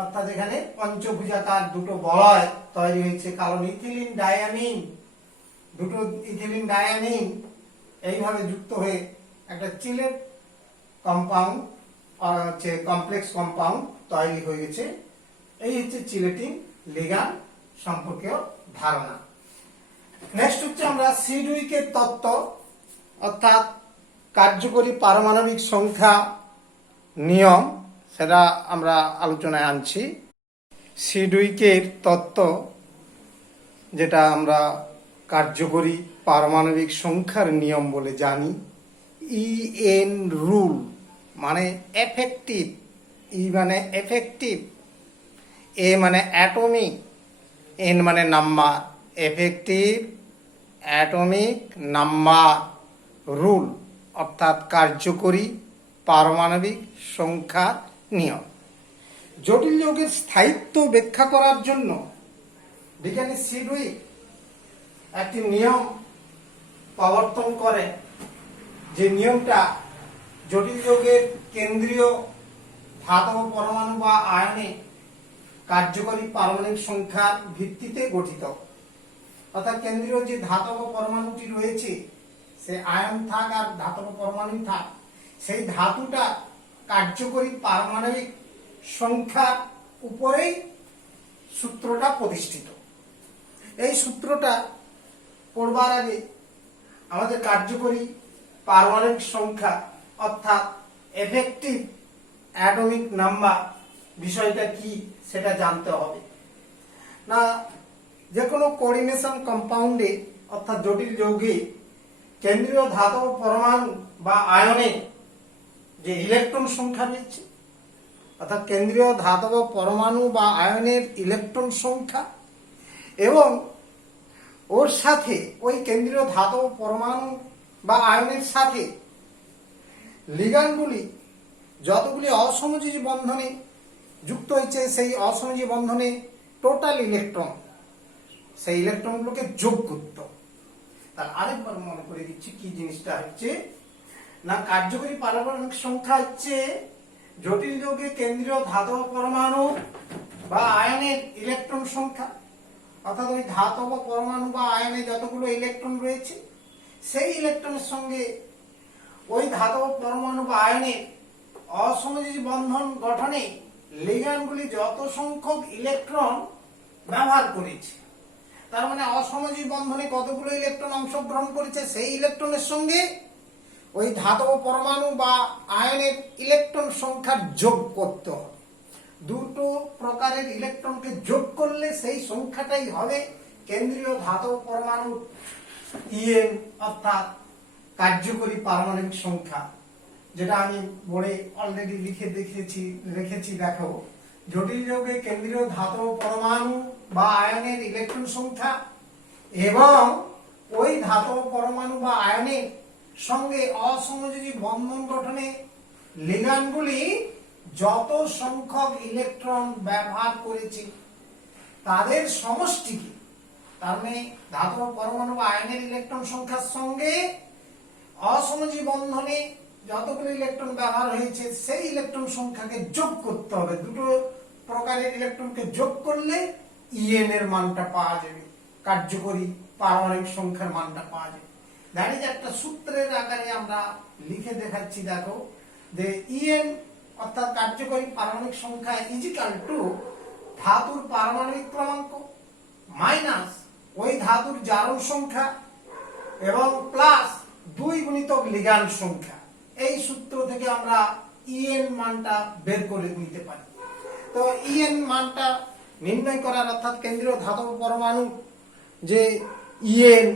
অর্থাৎ এখানে পঞ্চভুজাকার দুটো বলয় তৈরি হয়েছে, কারণ ইথিলিন ডায়ামিন, দুটো ইথিলিন ডায়ামিন এইভাবে যুক্ত হয়ে একটা চিলেট কম্পাউন্ড হচ্ছে কমপ্লেক্স কম্পাউন্ড তৈরি হয়ে গেছে। এই হচ্ছে চিলেটিং লিগ্যান্ড সম্পর্কেও ধারণা। নেক্সট হচ্ছে আমরা সিডুইকের তত্ত্ব, অর্থাৎ কার্যকরী পারমাণবিক সংখ্যা নিয়ম, সেটা আমরা আলোচনায় আনছি। সিডুইকের তত্ত্ব, যেটা আমরা কার্যকরী পারমাণবিক সংখ্যার নিয়ম বলে জানি। EN রুল মানে এফেক্টিভ, ই মানে এফেক্টিভ, এ মানে অ্যাটমিক, এন মানে number, effective atomic number rule, অর্থাৎ কার্যকরী পারমাণবিক সংখ্যার নিয়ম। জটিল যৌগের স্থায়িত্ব ব্যাখ্যা করার জন্য বিজ্ঞানী সিডুইক একটি নিয়ম প্রবর্তন করে, যে নিয়মটা জটিল যৌগের কেন্দ্রীয় ধাতব পরমাণু বা আয়নে কার্যকরী পারমাণবিক সংখ্যার ভিত্তিতে গঠিত। অর্থাৎ কেন্দ্রীয় যে ধাতব পরমাণুটি রয়েছে, সে আয়ন থাক আর ধাতব পরমাণু থাক, সেই ধাতুটা কার্যকরী পারমাণবিক সংখ্যার উপরেই সূত্রটা প্রতিষ্ঠিত। এই সূত্রটা পড়বার আগে আমাদের কার্যকরী পারমাণবিক সংখ্যা অর্থাৎ এফেক্টিভ অ্যাটমিক নাম্বার বিষয়টা কি সেটা জানতে হবে। না, যে কোনো কোঅর্ডিনেশন কম্পাউন্ডে অর্থাৎ জটিল যৌগে কেন্দ্রীয় ধাতব পরমাণু বা আয়নে যে ইলেকট্রন সংখ্যা রয়েছে, অর্থাৎ কেন্দ্রীয় ধাতব পরমাণু বা আয়নের ইলেকট্রন সংখ্যা এবং ওর সাথে ওই কেন্দ্রীয় ধাতব পরমাণু বা আয়নের সাথে লিগ্যান্ডগুলি যতগুলি অসমযোজী বন্ধনে যুক্ত হয়েছে সেই অসমযোজী বন্ধনে টোটাল ইলেকট্রন, সেই ইলেকট্রনগুলোকে যোগ করতে। তার আরেকবার মনে করে দিচ্ছি কি জিনিসটা হচ্ছে না, কার্যকরী পারমাণবিক সংখ্যা হচ্ছে জটিল যৌগে কেন্দ্রীয় ধাতব পরমাণু বা আয়নের ইলেকট্রন সংখ্যা, অর্থাৎ ওই ধাতব পরমাণু বা আয়নে যতগুলো ইলেকট্রন রয়েছে সেই ইলেকট্রনের সঙ্গে ওই ধাতব পরমাণু বা আয়নের অসমযোজী বন্ধন গঠনে লিগ্যান্ডগুলি যত সংখ্যক ইলেকট্রন ব্যবহার করেছে, তার মানে অসমযোজী বন্ধনে কতগুলো ইলেকট্রন অংশগ্রহণ করেছে সেই ইলেকট্রনের সঙ্গে ওই ধাতব পরমাণু বা আয়নের ইলেকট্রন সংখ্যার যোগ করতে হবে। দুটো প্রকারের ইলেকট্রনকে যোগ করলে সেই সংখ্যাটাই হবে কেন্দ্রীয় ধাতব পরমাণু ইএন অর্থাৎ কার্যকরী পারমাণবিক সংখ্যা, যেটা আমি বোর্ডে অলরেডি লিখে রেখেছি। দেখো, জটিল যৌগে কেন্দ্রীয় ধাতব পরমাণু বা আয়নের ইলেকট্রন সংখ্যা এবং ওই ধাতব পরমাণু বা আয়নের সঙ্গে অসমযোজী বন্ধন গঠনে লিগ্যান্ডগুলি যত সংখ্যক ইলেকট্রন ব্যবহার করেছে তাদের সমষ্টিকে, তার মানে ধাতব পরমাণু বা আয়নের ইলেকট্রন সংখ্যার সঙ্গে অসমযোজী বন্ধনে যতগুলো ইলেকট্রন ব্যবহার হয়েছে সেই ইলেকট্রন সংখ্যাকে যোগ করতে হবে। দুটো প্রকারের ইলেকট্রনকে যোগ করলে ইএন এর মানটা পাওয়া যাবে, কার্যকরী পারমাণবিক সংখ্যার মানটা পাওয়া যাবে। দাঁড়িয়ে একটা সূত্রের আকারে আমরা লিখে দেখাচ্ছি। দেখো যে ইএন অর্থাৎ কার্যকরী পারমাণবিক সংখ্যা ইজিক্যাল টু ধাতুর পারমাণবিক ক্রমাঙ্ক মাইনাস ওই ধাতুর জারণ সংখ্যা এবং প্লাস 2 গুণিতক লিগ্যান্ড সংখ্যা। এই সূত্র থেকে আমরা ইএন মানটা বের করে নিতে পারি। তো ইএন মানটা নির্ণয় করার অর্থাৎ কেন্দ্রীয় ধাতব পরমাণু যে ইএন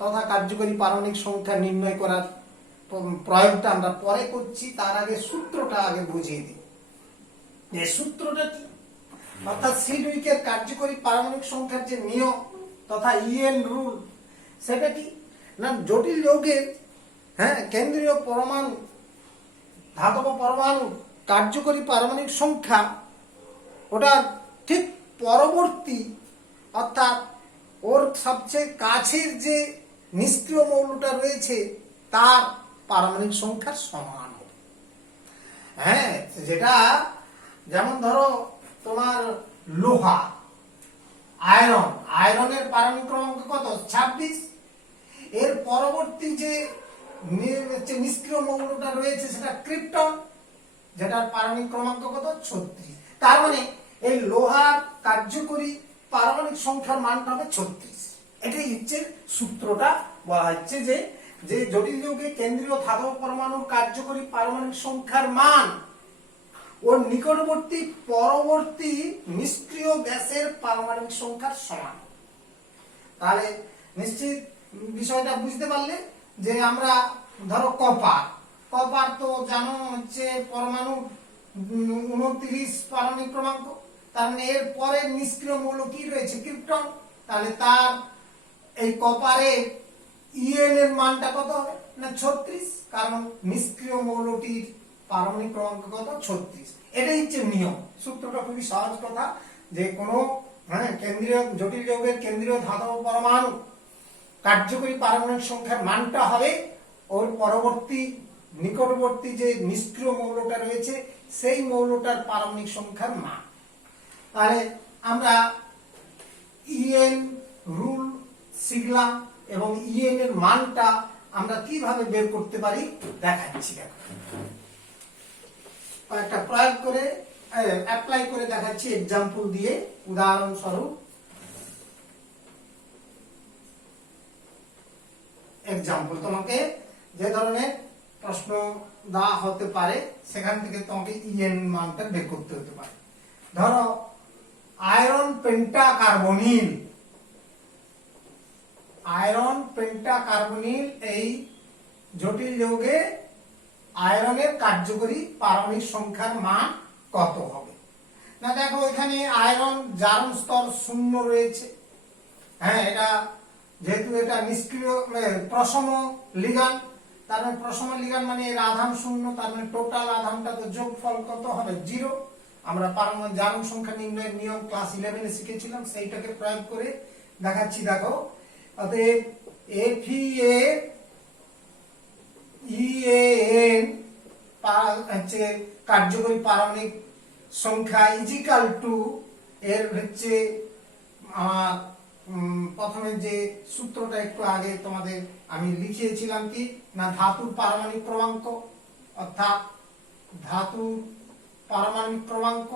তথা কার্যকরী পারমাণবিক সংখ্যা নির্ণয় করার প্রয়োগটা আমরা পরে করছি, তার আগে সূত্রটা আগে বুঝিয়ে দিই। এই সূত্রটা কি, অর্থাৎ সিডউইকের কার্যকরী পারমাণবিক সংখ্যার যে নিয়ম তথা ইএন রুল, সেটা কি না, জটিল যৌগের কেন্দ্রীয় পরমাণু ধাতব পরমাণু কার্যকরী পারমাণবিক সংখ্যা ওটার ঠিক পরবর্তী অর্থাৎ ওর সবচেয়ে কাছের যে নিষ্ক্রিয় মৌলটা রয়েছে তার পারমাণবিক সংখ্যার সমান হবে। যেটা যেমন ধরো তোমার লোহা, আয়রনের পারমাণবিক ক্রমাঙ্ক কত? 26। এর পরবর্তী যে নিষ্ক্রিয় মৌলটা রয়েছে সেটা ক্রিপ্টন, যেটার পারমাণবিক ক্রমাঙ্ক কত? 36। তার মানে এই লোহার কার্যকরী পারমাণবিক সংখ্যার মানটা হবে 36। এটাই হচ্ছে সূত্রটা। বলা হচ্ছে যে জটিল যৌগে কেন্দ্রীয় ধাতব পরমাণুর কার্যকরী পারমাণবিক সংখ্যার মান ওর নিকটবর্তী পরবর্তী নিষ্ক্রিয় গ্যাসের পারমাণবিক সংখ্যার সমান। তাহলে নিশ্চিত বিষয়টা বুঝতে পারলে যে আমরা ধরো কপার তো জানো হচ্ছে পরমাণু 29 পারমাণবিক ক্রমাঙ্ক, তার মানে এর পরের নিষ্ক্রিয় মৌল কি রয়েছে? ক্রিপ্টন। তাহলে তার এই কপারের ইএন এর মানটা কত হবে না 36, কারণ নিষ্ক্রিয় মৌলটির পারমাণবিক ক্রমাঙ্ক কত? 36। এটাই হচ্ছে নিয়ম। সূত্রটা খুবই সহজ কথা, যে কোনো কেন্দ্রীয় জটিল যৌগের কেন্দ্রীয় ধাতব পরমাণু কার্যকরী পারমাণবিক সংখ্যার মানটা হবে ওর পরবর্তী নিকটবর্তী যে নিষ্ক্রিয় মৌলটা রয়েছে সেই মৌলটার পারমাণবিক সংখ্যার মান। তাহলে আমরা ইএন রুল শিখলাম এবং ইএন এর মানটা আমরা কিভাবে বের করতে পারি দেখাচ্ছি। দেখো, একটা প্রয়োগ করে অ্যাপ্লাই করে দেখাচ্ছি এক্সাম্পল দিয়ে। উদাহরণস্বরূপ এক্সাম্পল, তোমাকে যে ধরনের প্রশ্ন দেওয়া হতে পারে সেখান থেকে তোমাকে ইএন মানটা বের করতে হতে পারে। ধরো আয়রন পেন্টাকার্বনিল, আয়রন পেন্টাকার্বনিল এই জটিল যৌগে আয়রনের কার্যকরী পারমাণবিক সংখ্যার মান কত হবে? না দেখো এখানে আয়রন জারণ স্তর 0 রয়েছে। হ্যাঁ, এটা যেহেতু এটা নিষ্ক্রিয় প্রশম লিগান্ড, তার মানে প্রশম লিগান্ড মানে এর আধান 0, তার মানে টোটাল আধানটা তো যোগফল কত হবে? 0। আমরা পারমাণবিক জারণ সংখ্যা নির্ণয়ের নিয়ম ক্লাস 11 এ শিখেছিলাম, সেইটাকে প্রয়োগ করে দেখাচ্ছি। দেখো অতএব FeA EAN হচ্ছে কার্যকরী পারমাণবিক সংখ্যা ইজিক্যাল টু এর হচ্ছে আমার প্রথমে যে সূত্রটা একটু আগে তোমাদের আমি লিখিয়েছিলাম কি না, ধাতুর পারমাণবিক ক্রমাঙ্ক, অর্থাৎ ধাতুর পারমাণবিক ক্রমাঙ্ক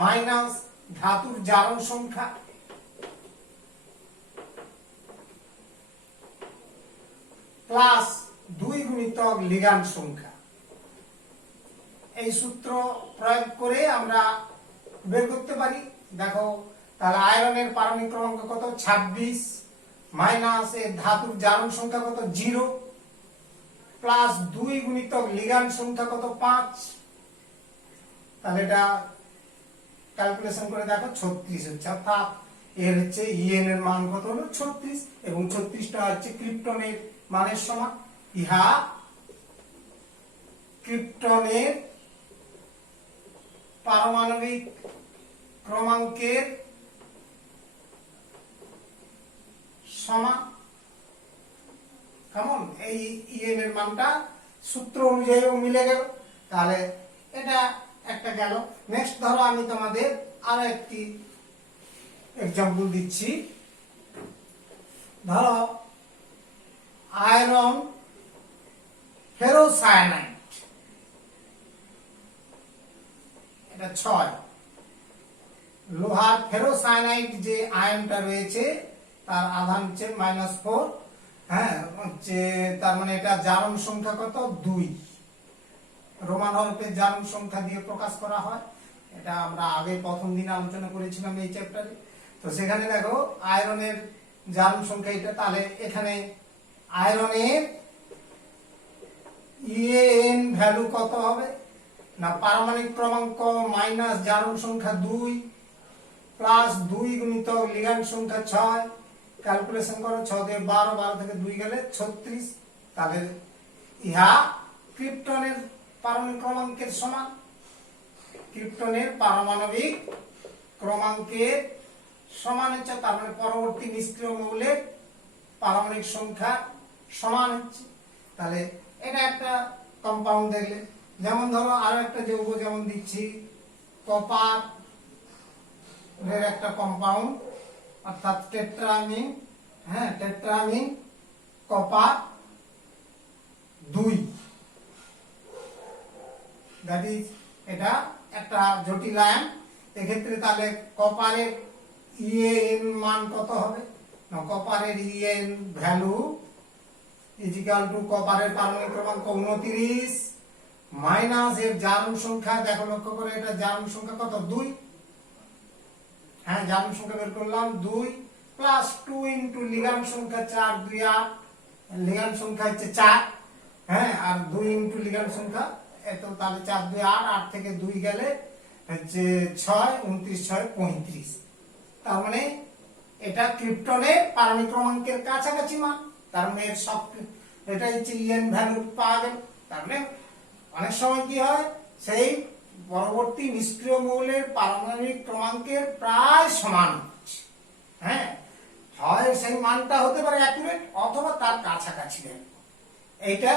মাইনাস ধাতুর জারণ সংখ্যা প্লাস 2 গুণিতক লিগ্যান্ড সংখ্যা। এই সূত্র প্রয়োগ করে আমরা বের করতে পারি। দেখো তাহলে আয়রনের পারমাণবিক ক্রমাঙ্ক কত? 26 মাইনাস এর ধাতুর জারণ সংখ্যা কত? 0 প্লাস 2 গুণিতক লিগ্যান্ড সংখ্যা কত? 5। তাহলে এটা ক্যালকুলেশন করে দেখো 36 হচ্ছে, অর্থাৎ এর হচ্ছে ইএন এর মান কত হলো? 36, এবং 36টা হচ্ছে ক্রিপ্টনের মানের সমান। ইহা ক্রিপ্টনের পারমাণবিক ক্রমাঙ্কের সমান। কেমন? এই ইএন এর মানটা সূত্র অনুযায়ী মিলে গেল। তাহলে এটা একটা গেল। নেক্সট ধরো আমি তোমাদের আরো একটি এক্সাম্পল দিচ্ছি। ধরো আয়রন ফেরোসায়ানাইড, এটা 6। লোহার ফেরোসায়ানাইড যে আয়নটা রয়েছে তার আধান হচ্ছে -4। হ্যাঁ, হচ্ছে তার মানে এটা জারণ সংখ্যা কত? 2। রোমান হরফে জারণ সংখ্যা দিয়ে প্রকাশ করা হয়। এটা আমরা আগে প্রথম দিন আলোচনা করেছিলাম এই চ্যাপ্টারে। তো সেখানে দেখো আয়রনের জারণ সংখ্যা এটা, তাহলে এখানে আয়রনের ইএন ভ্যালু কত হবে? না পারমাণবিক ক্রমাঙ্ক মাইনাস জারণ সংখ্যা 2 প্লাস 2 গুণিতক লিগ্যান্ড সংখ্যা 6। ক্যালকুলেশন করো, 6 দিয়ে 12, 12 থেকে 2 গেলে 36। তাহলে ইহা ক্রিপ্টনের পারমাণবিক ক্রমাঙ্কের সমান। ক্রিপ্টনের পারমাণবিক ক্রমাঙ্কের সমান হচ্ছে, তার মানে পরবর্তী নিষ্ক্রিয় মৌলের পারমাণবিক সংখ্যা সমান হচ্ছে। তাহলে এটা একটা কম্পাউন্ড দেখলে। যেমন ধরো আরো একটা যৌগ যেমন দিচ্ছি, কপার এর একটা কম্পাউন্ড, অর্থাৎ টেট্রামিন। হ্যাঁ, টেট্রামিন কপার 2, দ্যাট ইজ এটা একটা জটিল আয়ন। এক্ষেত্রে তাহলে কপারের ইএন মান কত হবে? না কপারের ইএন ভ্যালু ইজিক্যাল টু কপারের পারমাণবিক ক্রমাঙ্ক 29 মাইনাস এর জারণ সংখ্যা, দেখো লক্ষ্য করে এটা জারণ সংখ্যা কত? 2। হ্যাঁ, জারণ সংখ্যা বের করলাম 2 প্লাস 2 ইনটু লিগ্যান্ড সংখ্যা 4, 2 8, লিগ্যান্ড সংখ্যা হচ্ছে 4। হ্যাঁ, আর 2 ইনটু লিগ্যান্ড সংখ্যা এত, তাহলে 4 2 8, 8 থেকে 2 গেলে হচ্ছে 6, 29 6 35। তার মানে এটা ক্রিপ্টনের পারমাণবিক ক্রমাঙ্কের কাছাকাছি মান। তার মানে এর সব এটা হচ্ছে ইএন ভ্যালু পাওয়া গেল। তার মানে অনেক সময় কি হয়, সেই পরবর্তী নিষ্ক্রিয় মৌলের পারমাণবিক ক্রমাঙ্কের প্রায় সমান হচ্ছে। হ্যাঁ, হয় সেই মানটা হতে পারে অ্যাকুরেট অথবা তার কাছাকাছি। এইটা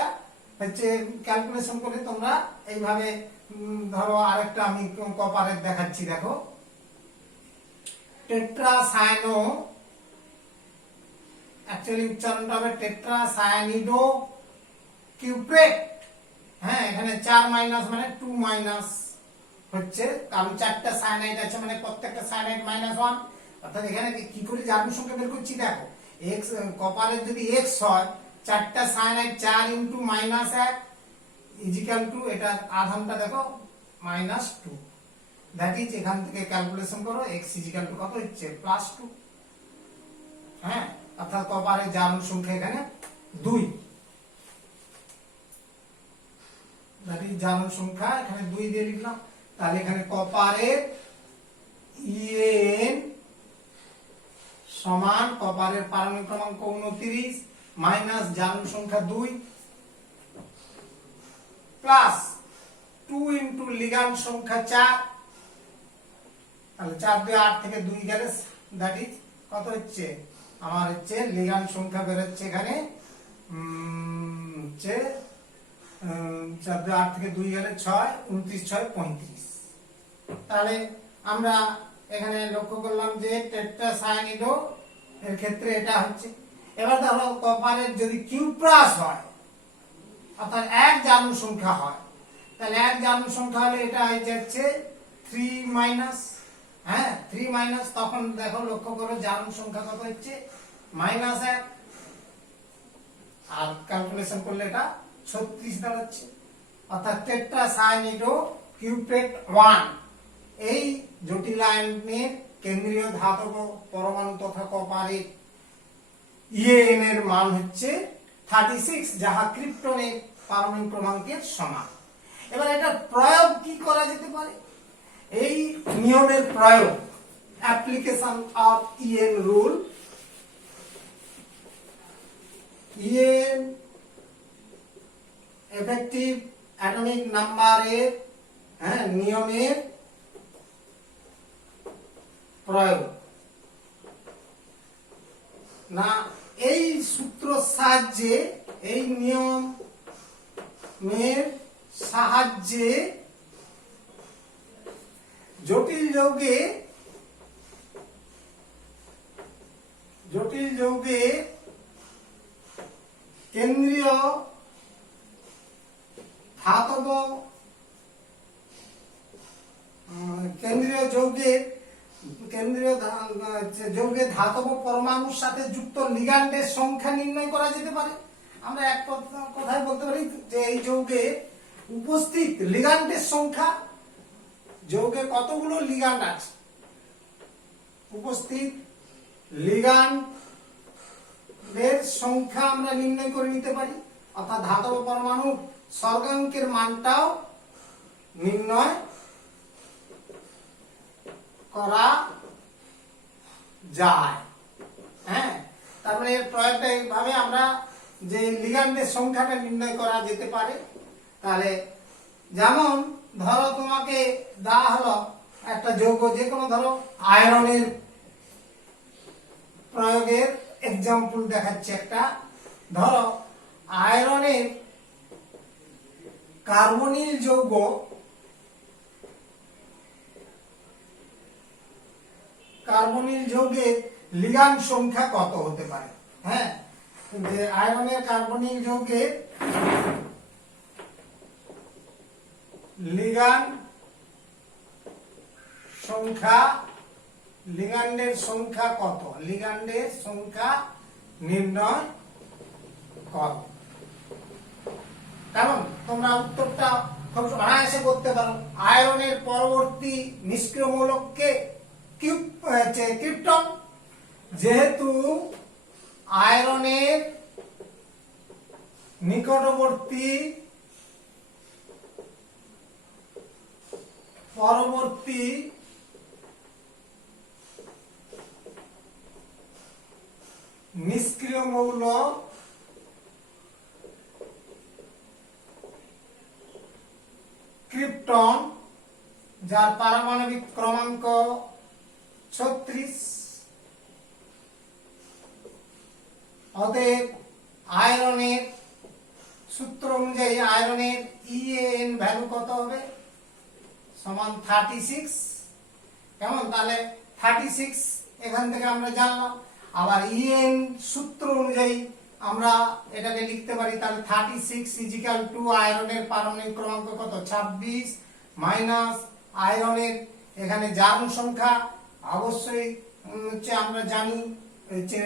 হচ্ছে ক্যালকুলেশন করে তোমরা এইভাবে ধরো আরেকটা আমি কপারের দেখাচ্ছি। দেখো টেট্রাসায়ানো, অ্যাকচুয়ালি উচ্চারণটা হবে টেট্রাসায়ানিডো কিউপ্রেট। হ্যাঁ, এখানে 4 মাইনাস মানে 2 মাইনাস হচ্ছে, কারণ 4টা সায়ানাইড আছে মানে প্রত্যেকটা সায়ানাইড -1। অর্থাৎ এখানে কি করে জারণ সংখ্যা বের করছি দেখো, x কপারের যদি x হয়, 4টা সায়ানাইড 4 * -1 ইজিক্যাল টু এটা আধানটা দেখো -2। দ্যাট ইজ এখান থেকে ক্যালকুলেশন করো x ইজিক্যাল টু কত হচ্ছে +2। হ্যাঁ, অর্থাৎ কপারের জারণ সংখ্যা এখানে 2। দ্যাট ইজ জারণ সংখ্যা এখানে 2 দিয়ে লিখলাম। তাহলে এখানে কপারের En সমান কপারের পারমাণবিক ক্রমাঙ্ক 29 মাইনাস জারণ সংখ্যা 2 প্লাস 2 ইনটু লিগ্যান্ড সংখ্যা 4। তাহলে 4 দিয়ে 8 থেকে 2 গেলে দ্যাট ইজ কত হচ্ছে আমার হচ্ছে লিগ্যান্ড সংখ্যা বের হচ্ছে এখানে হচ্ছে 4 দিয়ে 8 থেকে 2 গেলে 6, 29 6 35। তাহলে আমরা এখানে লক্ষ্য করলাম যে টেট্রাসায়ানিডও এর ক্ষেত্রে এটা হচ্ছে। এবার ধরো কপারের যদি কিউ প্লাস হয়, অর্থাৎ এক জারণ সংখ্যা হয়, তাহলে এক জারণ সংখ্যা হলে এটা হয়ে যাচ্ছে 3 মাইনাস। হ্যাঁ, 3 মাইনাস, তখন দেখো লক্ষ্য করো জারণ সংখ্যা কত হচ্ছে -1। আর ক্যালকুলেশন করলে এটা 36 দাঁড়াচ্ছে। অর্থাৎ টেট্রাসায়ানিডও কিউপ্রেট 1 এই জটিলায়নের কেন্দ্রীয় ধাতব পরমাণু তথা কপারের ইএন এর মান হচ্ছে 36, যাহা ক্রিপ্টনের পারমাণবিক ক্রমাঙ্কের সমান। এবার এটা প্রয়োগ কি করা যেতে পারে? এই নিয়মের প্রয়োগ, application of EN rule. EN effective atomic নাম্বারের নিয়মের প্রয়োগ না, এই সূত্র সাহায্যে, এই নিয়মের সাহায্যে জটিল যৌগে কেন্দ্রীয় ধাতব যৌগের ধাতব পরমাণুর সাথে যুক্ত লিগ্যান্ডের সংখ্যা নির্ণয় করা যেতে পারে। আমরা এক কথায় বলতে পারি যে এই যৌগে উপস্থিত লিগ্যান্ডের সংখ্যা, যৌগে কতগুলো লিগ্যান্ড আছে, উপস্থিত লিগ্যান্ডের সংখ্যা আমরা নির্ণয় করে নিতে পারি। অর্থাৎ ধাতব পরমাণুর স্বর্গাঙ্কের মানটাও নির্ণয় করা যায়। হ্যাঁ, তারপরে এর প্রয়োগটা এইভাবে আমরা যে লিগ্যান্ডের সংখ্যাটা নির্ণয় করা যেতে পারে। তাহলে যেমন ধরো তোমাকে দেওয়া হলো একটা যৌগ, যে কোনো ধরো আয়রনের প্রয়োগের এক্সাম্পল দেখাচ্ছে একটা। ধরো আয়রনের কার্বনিল যৌগের লিগ্যান্ড সংখ্যা কত হতে পারে? হ্যাঁ, যে আয়রনের কার্বনিল যৌগের লিগ্যান্ডের সংখ্যা কত, লিগ্যান্ডের সংখ্যা নির্ণয় কর। কারণ তোমরা উত্তরটা খুব অনায়াসে করতে পারো। আয়রনের পরবর্তী নিষ্ক্রিয় মৌলকে ক্রিপ্টন, যেহেতু আয়রনের নিকটবর্তী পরবর্তী নিষ্ক্রিয় মৌল ক্রিপ্টন, যার পারমাণবিক ক্রমাঙ্ক 36। অতএব আয়রনের সূত্র অনুযায়ী আয়রনের ইএন ভ্যালু কত হবে? সমান 36। কেমন? তাহলে 36 এখান থেকে আমরা জানলাম। আবার ইএন সূত্র অনুযায়ী আমরা এটাকে লিখতে পারি তাহলে 36 ইজিক্যাল টু আয়রনের পারমাণবিক ক্রমাঙ্ক কত 26 মাইনাস আয়রনের এখানে জারণ সংখ্যা অবশ্যই হচ্ছে আমরা জানি যে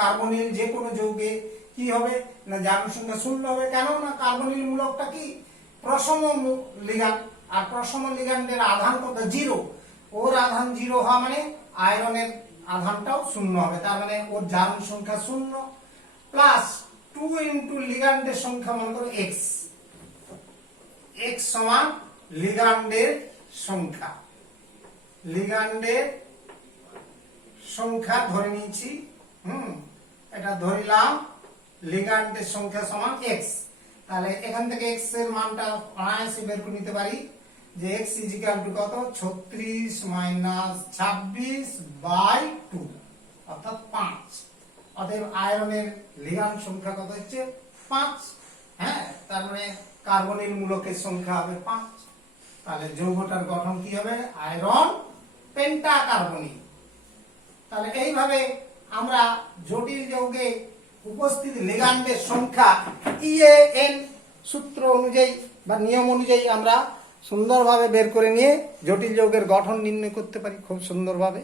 কার্বনিল যে কোনো যৌগে কি হবে না জারণ সংখ্যা শূন্য হবে কেন না কার্বনিল মূলকটা কি প্রশম লিগ্যান্ড আর প্রশম লিগ্যান্ডের আধান কত 0 ওর আধান 0 হওয়া মানে আয়রনের আধানটাও শূন্য হবে তার মানে ওর জারণ সংখ্যা শূন্য প্লাস 2 ইনটু লিগ্যান্ডের সংখ্যা মনে করো x x সমান লিগ্যান্ডের সংখ্যা লিগ্যান্ডের সংখ্যা ধরে নিয়েছি এটা ধরিলাম লিগ্যান্ডের সংখ্যা সমান x তাহলে এখান থেকে x এর মানটা অনায়াসে বের করে নিতে পারি যে x ইজিক্যাল টু কত 36 মাইনাস 26 বাই 2 অর্থাৎ 5 অতএব আয়রনের লিগ্যান্ড সংখ্যা কত হচ্ছে 5 হ্যাঁ তার মানে কার্বনিল মূলকের সংখ্যা হবে 5 তাহলে যৌগটার গঠন কি হবে আয়রন পেন্টাকার্বনিল তাহলে এইভাবে আমরা জটিল যৌগে উপস্থিত লিগ্যান্ডের সংখ্যা ইএএন সূত্র অনুযায়ী বা নিয়ম অনুযায়ী আমরা সুন্দরভাবে বের করে নিয়ে জটিল যৌগের গঠন নির্ণয় করতে পারি খুব সুন্দরভাবে।